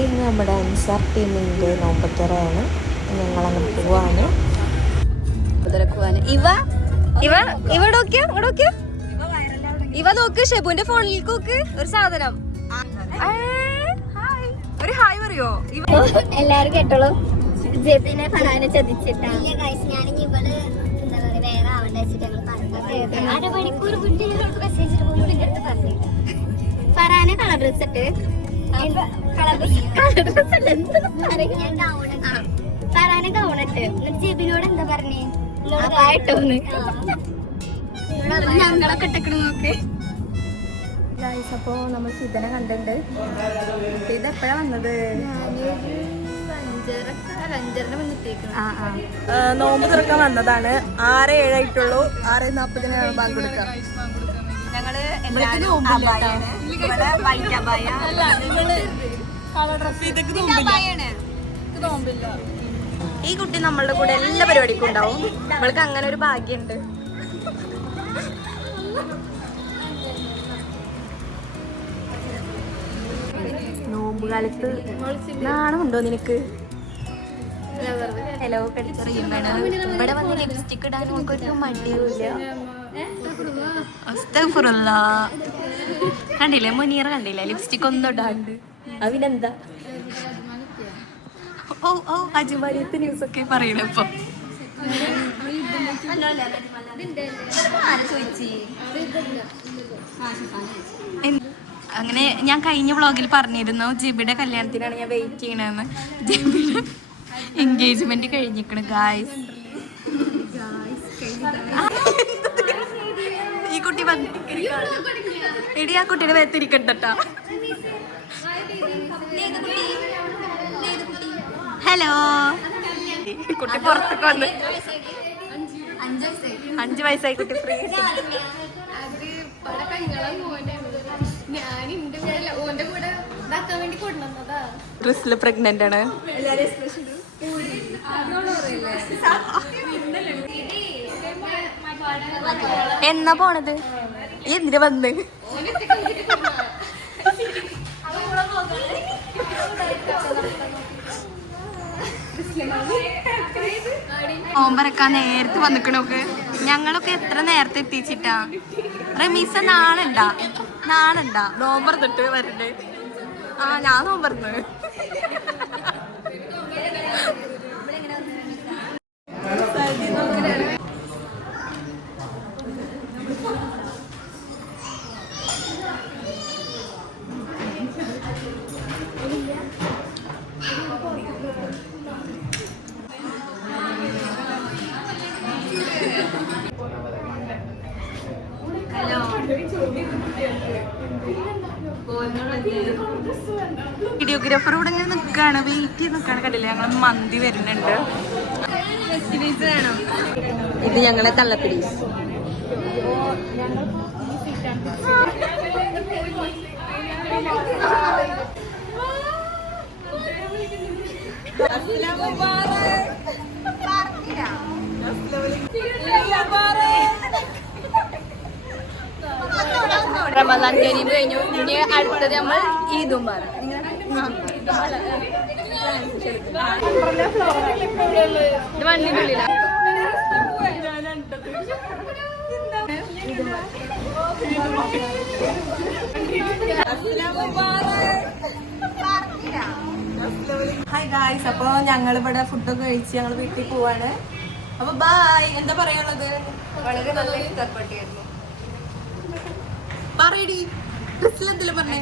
ഇന്ന് നമ്മുടെ അൻസാർ ടീമിൻ്റെ നോമ്പത്തറയാണ്. ഞങ്ങളങ്ങനെ പോവാണ്. ഇവ നോക്ക്, ഷെബുവിന്റെ ഫോണിൽ നോക്ക് ഒരു സാധനം. ഒരു ഹായ് പറയോ? എല്ലാരും കേട്ടോളൂ. ജെബിനെ ഫറാനെ ചതിച്ചിട്ടാ. വേറെ ആവണ്ട അരമണിക്കൂർ മെസ്സേജ് പറഞ്ഞു. ഫറാനെ കളർ ഡ്രസ് ഇട്ട് ഫറാനെ ഗൗണിട്ട് ജെബിനോട് എന്താ പറഞ്ഞേ? ആയിട്ടോന്ന് ഞങ്ങളൊക്കെ ഇട്ടേക്കണ നോക്ക്. അപ്പോ നമ്മൾ സിദ്ധനെ കണ്ടിട്ടുണ്ട്. ഇത് എപ്പോഴാ വന്നത്? നോമ്പ് തുറക്കാൻ വന്നതാണ്. 6:07 ആയിട്ടുള്ളൂ. 6:40 ബാങ്ക് കൊടുക്കാം. ഞങ്ങള് ഈ കുട്ടി നമ്മളുടെ കൂടെ എല്ലാ പരിപാടിക്കും ഉണ്ടാവും. നമ്മൾക്ക് അങ്ങനെ ഒരു ഭാഗ്യമുണ്ട്. നോമ്പ് കാലത്ത് നാണമുണ്ടോ നിനക്ക്? ഹലോ ഇവിടെ വന്ന് ലിപ്സ്റ്റിക് ഇടാൻ നമുക്കൊരു മടിയൂല്ല. കണ്ടില്ലേ മുനീർ, കണ്ടില്ലേ ലിപ്സ്റ്റിക് ഒന്നും ഇടാണ്ട്? അവനെന്താ അജുമാരിയത്തെ ന്യൂസ് ഒക്കെ പറയണ ഇപ്പൊ. അങ്ങനെ ഞാൻ കഴിഞ്ഞ വ്ളോഗിൽ പറഞ്ഞിരുന്നു ജിബിയുടെ കല്യാണത്തിനാണ് ഞാൻ വെയിറ്റ് ചെയ്യണമെന്ന്. ജിബിയുടെ എൻഗേജ്മെന്റ് കഴിഞ്ഞിരിക്കണ് ഗായ്സ്. ഈ കുട്ടി എടി ആ കുട്ടിയുടെ വേത്തിരിക്കട്ടാ. ഹലോ, കുട്ടി പുറത്തൊക്കെ വന്ന് 5 വയസ്സായി കുട്ടി. ഫ്രീ ഡ്രസ്സില് പ്രഗ്നന്റ് ആണ്. എന്നാ പോണത്? എന്തിനു വന്ന്? ഓമ്പരക്കാൻ നേരത്തെ വന്നിക്കണോക്ക്. ഞങ്ങളൊക്കെ എത്ര നേരത്തെ എത്തിച്ചിട്ടാ. റമീസ നാളുണ്ടാ നോമ്പറന്നിട്ട് വരണ്ടേ? ഞാൻ നോമ്പറന്ന്. വീഡിയോഗ്രാഫർ ഇവിടെ ഇങ്ങനെ നിൽക്കുകയാണ്, വെയിറ്റ് ചെയ്ത് നിൽക്കുകയാണ്. കണ്ടില്ലേ, ഞങ്ങൾ മന്തി വരുന്നുണ്ട്. ഇത് ഞങ്ങളെ കള്ളപ്പിടി. റമദാൻ കരീം കഴിഞ്ഞു. ഇനി അടുത്തത് നമ്മൾ ഈദും പറ. ഇത് വണ്ടിന്റെ ഉള്ളിലാ. ഹായ് ഗായ്സ്, അപ്പൊ ഞങ്ങളിവിടെ ഫുഡൊക്കെ കഴിച്ച് ഞങ്ങൾ വീട്ടിൽ പോവാണ്. അപ്പൊ ബായ്. എന്താ പറയാനുള്ളത്? വളരെ നല്ല ഇഷ്ടപ്പെട്ടിരുന്നു. പറയടി, ഡ്രസ്സിൽ എന്തെങ്കിലും പറഞ്ഞേ.